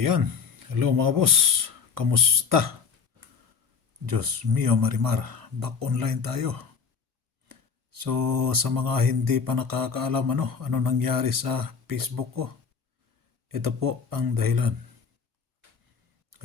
Ayan. Hello mga boss. Kamusta? Diyos mio Marimar. Back online tayo. So sa mga hindi pa nakakaalam ano nangyari sa Facebook ko. Ito po ang dahilan.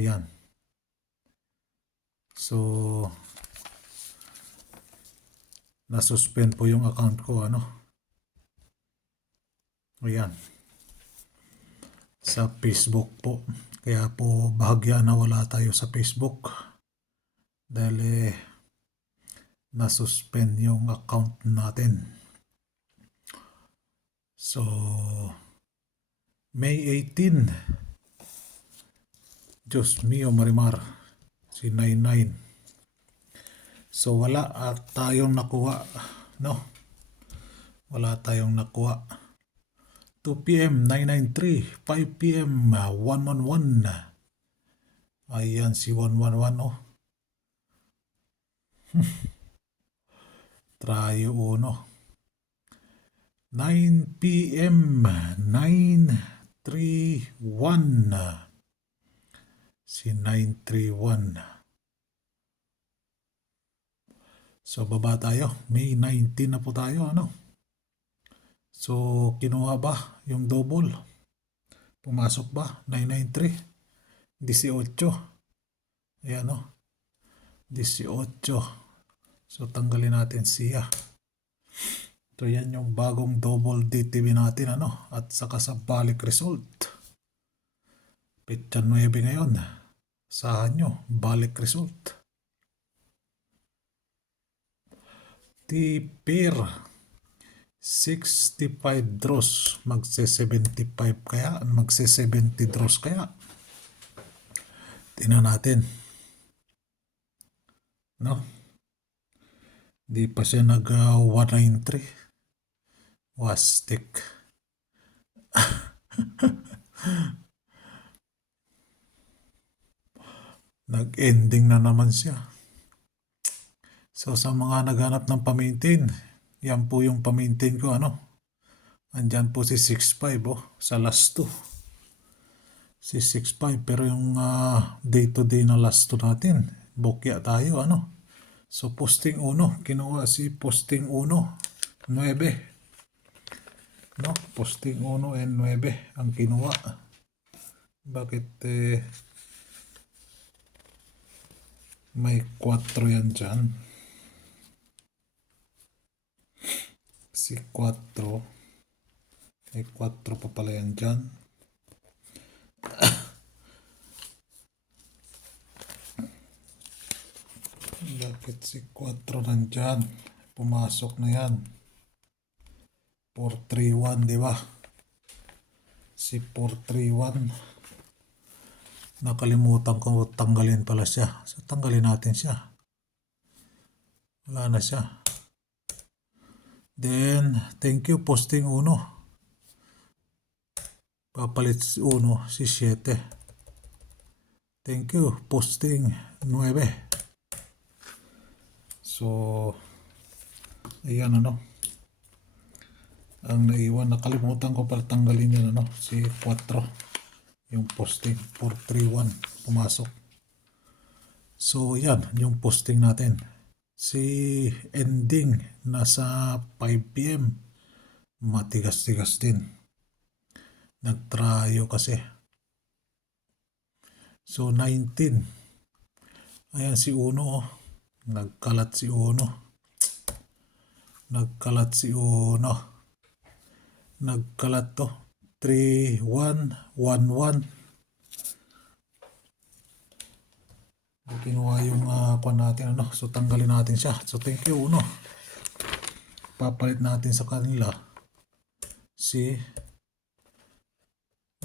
Ayan. So nasuspend po yung account ko Ayan. Sa Facebook po. Kaya po bahagya na wala tayo sa Facebook. Dahil nasuspend yung account natin. So May 18. Diyos mio Marimar. Si 99. So wala tayong nakuha. Wala tayong nakuha. 2 PM 993. 5 PM 111. Ayan si 111 Trayo uno. 9 PM 931. Si 931. So baba tayo. May 19 na po tayo So kinuha ba yung double? Pumasok ba? 993. 18. Ayan 18. So tanggalin natin siya. So yan yung bagong double DTV natin at saka sa balik result. Petsa 9 ngayon. Sahan nyo, balik result. Tipir 65 draws. Magse-75 kaya? Magse-70 draws kaya? Tingnan natin. Di pa siya nag-193. Wastik. Nag-ending na naman siya. So sa mga naghanap ng pamaintain, yan po yung pamaintain ko Andyan po si 65 sa last 2. Si 65 pero yung day to day na last 2 natin, bokya tayo So posting 1, kinuha si posting 1, 9. Posting 1 and 9 ang kinuha. Bakit may 4 yan dyan? Si 4. May 4 pa pala yan dyan. Bakit si 4 nandyan? Pumasok na yan. 431, di ba? Si 431. Nakalimutan ko tanggalin pala siya. So tanggalin natin siya. Wala na siya. Then, thank you posting 1. Papalit 1 si 7. Thank you posting 9. So, ayan ang naiwan. Nakalimutan ko pala tanggalin yan si 4. Yung posting 431 pumasok. So, yan yung posting natin. Si ending nasa 5 PM. Matigas-tigas din. Nagtrayo kasi. So 19. Ayan si 1 Nagkalat si 1. Nagkalat si 1. Nagkalat 3, 1, 1, 1. Kinuha yung natin So tanggalin natin siya. So thank you 1. Papalit natin sa kanila si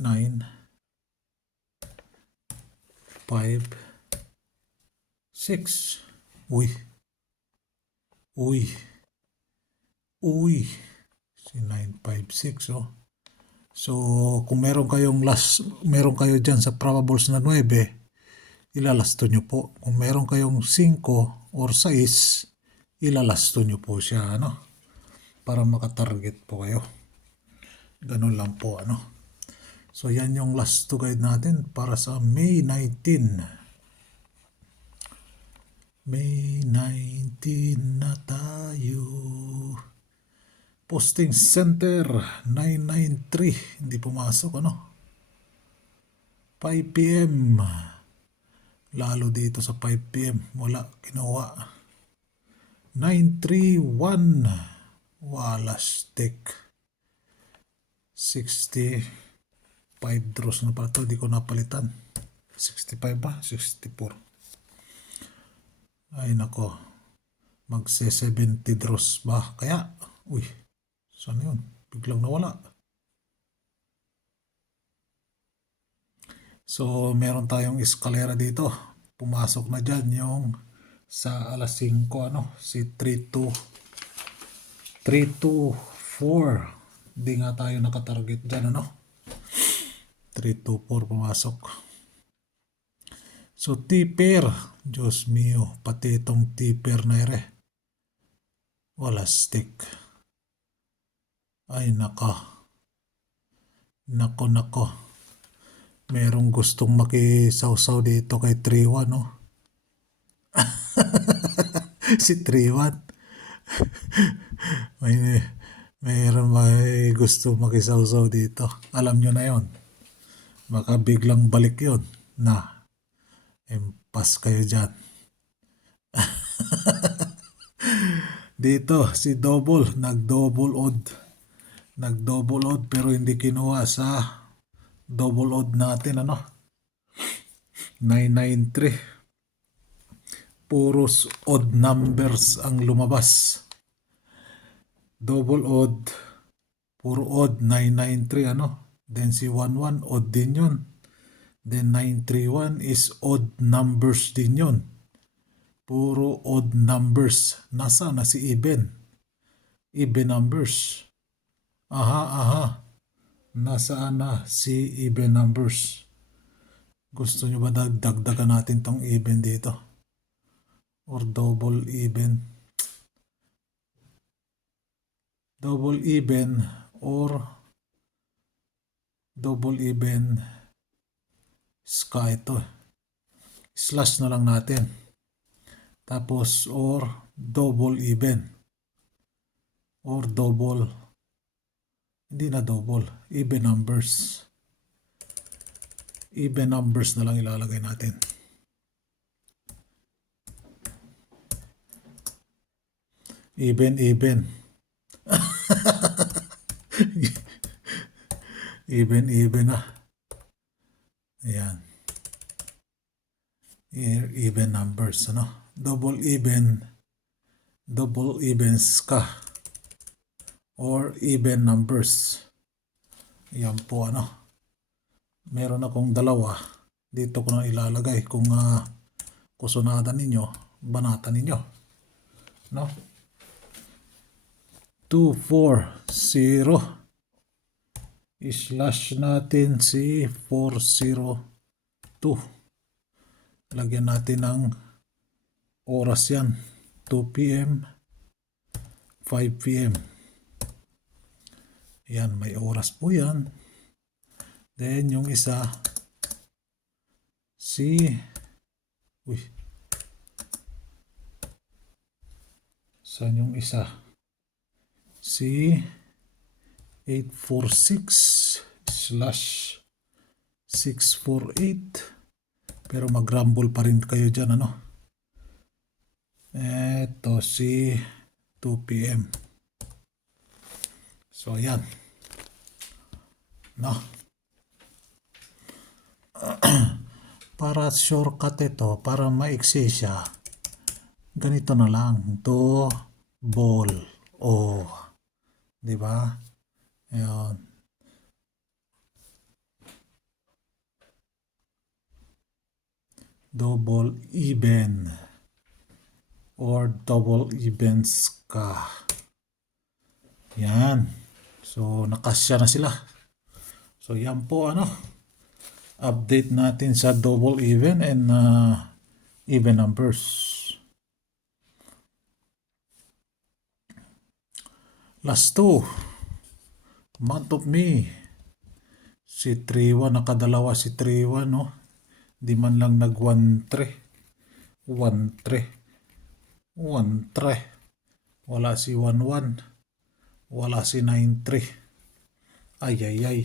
9, 5, 6. Uy. Si 956 So kung meron kayo dyan sa probables na 9, ilalasto nyo po. Kung meron kayong 5 or 6, ilalasto nyo po siya para makatarget po kayo. Ganun lang po So yan yung last to guide natin para sa May 19. May 19 na tayo. Posting center 993. Hindi pumasok, ano? 5 p.m. Lalo dito sa 5 p.m. Wala, kinuha. 931. Wala stick. 65 draws na pala ito. Di ko napalitan. 65 ba? 64. Ay nako. Magse 70 draws ba? Kaya, uy, saan yun? Biglang nawala. So, meron tayong eskalera dito. Pumasok na dyan yung sa alas 5, ano, si 324. Di nga tayo nakatarget dyan, ano. 324 pumasok. So, tipper. Diyos mio, pati itong tipper na ere. Wala stick. Ay, naka. Nako. Merong gustong makisawsaw dito kay 3-1, no? Si 3-1. may gusto makisawsaw dito. Alam nyo na yon. Baka biglang balik yon na. Impas kayo dyan. Dito, si Double, nag-double odd pero hindi kinuha sa double odd natin, ano? 993. Puros odd numbers ang lumabas. Double odd, puro odd, 993, ano? Then si 11, odd din yun. Then 931 is odd numbers din yun. Puro odd numbers. Nasa na si even? Even numbers. Aha. Nasaan na si even numbers? Gusto nyo ba dagdagan natin tong even dito? Or double even? Double even or double even ska ito. Slash na lang natin. Tapos or double even. Or double. Hindi na double. Even numbers. Even numbers na lang ilalagay natin. Even. Even na. Ayan. Even numbers, ano? Double evens ka. Or even numbers. Ayan po, ano? Meron akong dalawa. Dito ko na ilalagay kung kusunada ninyo, banata ninyo. No? 240. I-slash natin si 402. Lagyan natin ng oras yan. 2 p.m. 5 p.m. Yan, may oras po yan. Then yung isa saan yung isa? Si 846/648. Pero mag-rumble pa rin kayo dyan, ano? Eto si 2 p.m. So, yan. No? Para shortcut ito, para maiksi siya, ganito na lang. Double o. Diba? Ayan. Double even or double evens ka. Yan. So, nakasya na sila. So, yan po, ano? Update natin sa double even and even numbers. Last two. Month of May. Si 3-1, nakadalawa si 3-1, no? Di man lang nag 1-3. 1-3. 1-3. Wala si 1-1. Wala si 9-3. Ay, ay, ay.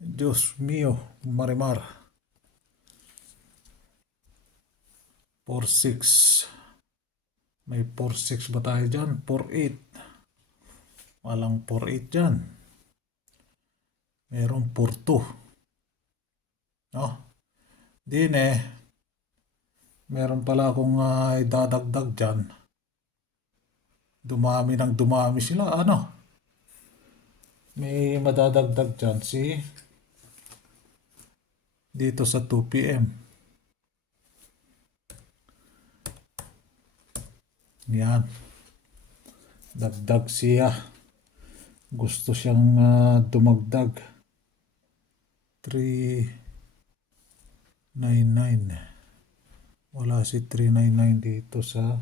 Diyos mio, marimar. 4-6. May 4-6 ba tayo dyan? 4-8. Walang 4-8 dyan. Merong 4-2. No? Din meron pala akong idadagdag dyan. Dumami ng dumami sila. Ano? May madadagdag dyan dito sa 2 p.m. Yan. Dagdag siya. Gusto siyang dumagdag. 399. Wala si 399 dito sa...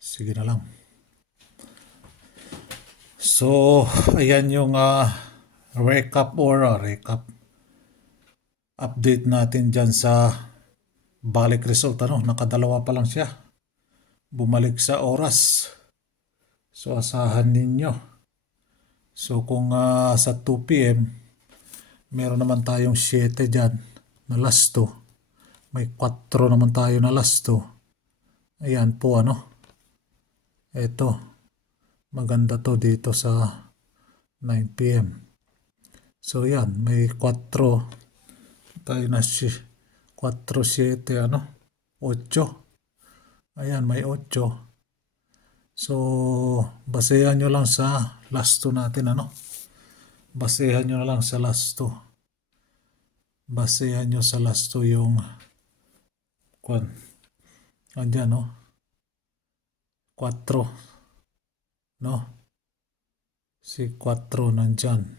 Sige na lang. So, ayan yung recap update natin dyan sa balik result. Nakadalawa pa lang siya. Bumalik sa oras. So, asahan ninyo. So, kung sa 2 p.m., meron naman tayong 7 dyan na last 2. May 4 naman tayo na last 2. Ayan po, Ito. Maganda to dito sa 9 p.m. So, yan. May 4 tayo na 4, 7, 8. Ayan, may 8. So, basehan nyo lang sa last 2 natin, Basehan nyo na lang sa last 2. Basehan nyo sa last 2 yung andyan, 4. Si 4 nandyan.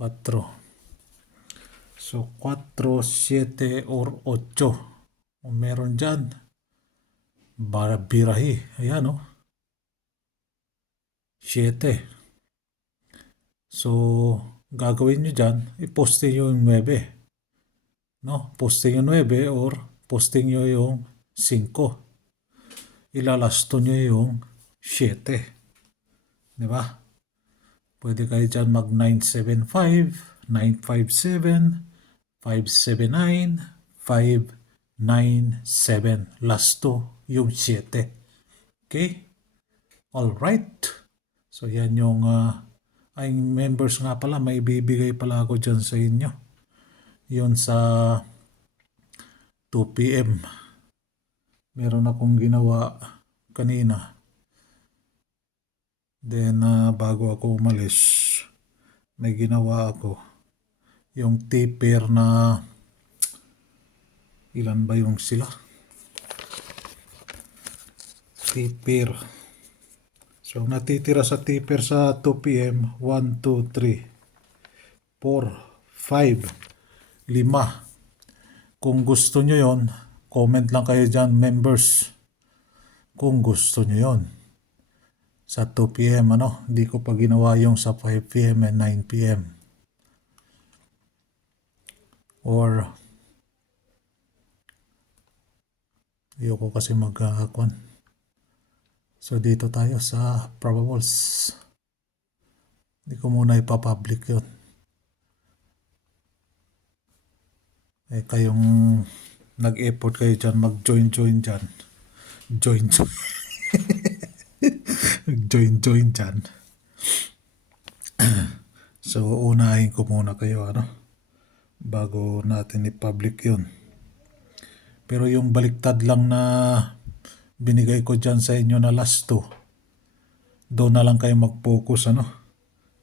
4. So, 4, 7, or 8. Kung meron dyan, birahi. Ayan, 7. So, gagawin nyo dyan, i-posting nyo yung 9. Posting yung 9 or posting nyo yung 5. Ilalasto nyo yung 7. Diba? Pwede kayo dyan mag 975, 957, 579, 597. Last 2, yung 7. Okay? Alright. So, yan yung ay members nga pala. May bibigay pala ako dyan sa inyo. Yun sa 2 p.m. Meron akong ginawa kanina. Then, bago ako umalis, may ginawa ako. Yung tipper na, ilan ba yung sila? Tipper. So, natitira sa tipper sa 2 p.m. 1, 2, 3, 4, 5, 5. Kung gusto nyo yon, comment lang kayo dyan, members. Kung gusto nyo yon. Sa 2 p.m. Hindi ko pa ginawa yung sa 5 p.m. and 9 p.m. Or ayoko kasi magkakakwan. So dito tayo sa probables. Hindi ko muna ipapublic yun. Kayong nag-effort kayo dyan, mag-join dyan. Join. Join dyan. So, unahin ko muna kayo, bago natin i-public yun. Pero yung baliktad lang na binigay ko dyan sa inyo na last 2, doon na lang kayo mag-focus,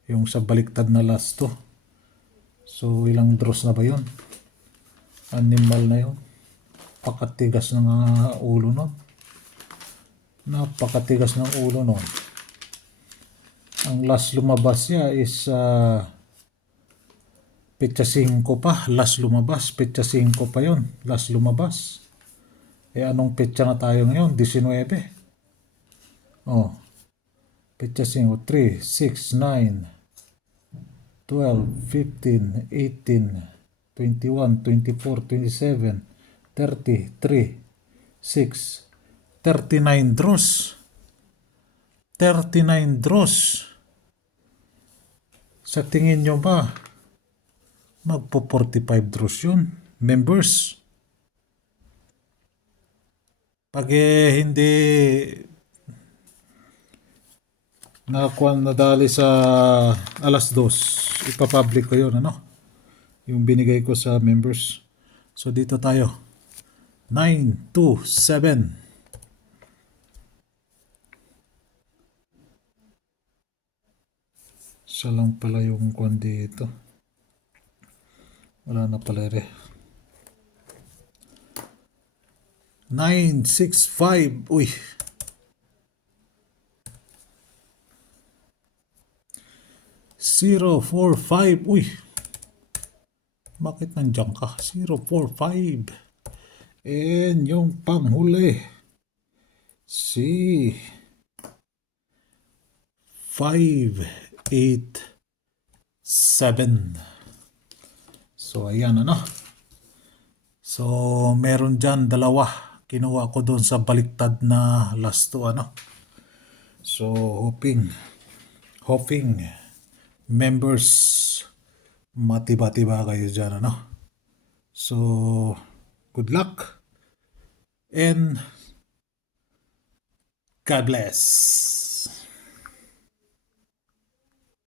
yung sa baliktad na last 2. So, ilang draws na ba yun? Animal na yun. Pakatigas ng ulo nun. Napakatigas ng ulo nun. Ang last lumabas niya is petsa 5 pa. Last lumabas, petsa 5 pa yun. Last lumabas. Anong petsa na tayo ngayon? 19. Petsa 5, 3, 6, 9, 12, 15, 18, 21, 24, 27, 30, 3, 6, 39 draws. 39 draws. Sa tingin nyo ba, magpo 45 draws yun? Members? Pag hindi nakakuha nadali sa alas 2, ipapublic ko yun, ano? Yung binigay ko sa members. So dito tayo. 9, 2, 7. Isa lang pala yung kwan dito. Wala na pala rin. 9, 6, 5. Uy. 0, 4, 5. Uy. Bakit nandiyan ka? 0, 4, 5. And yung panghuli. Si 5, 8, 7. So, ayan, ano? So, meron dyan dalawa. Kinuha ko doon sa baliktad na last two, ano? So, hoping members matiba-tiba kayo dyan, ano? So, good luck and God bless.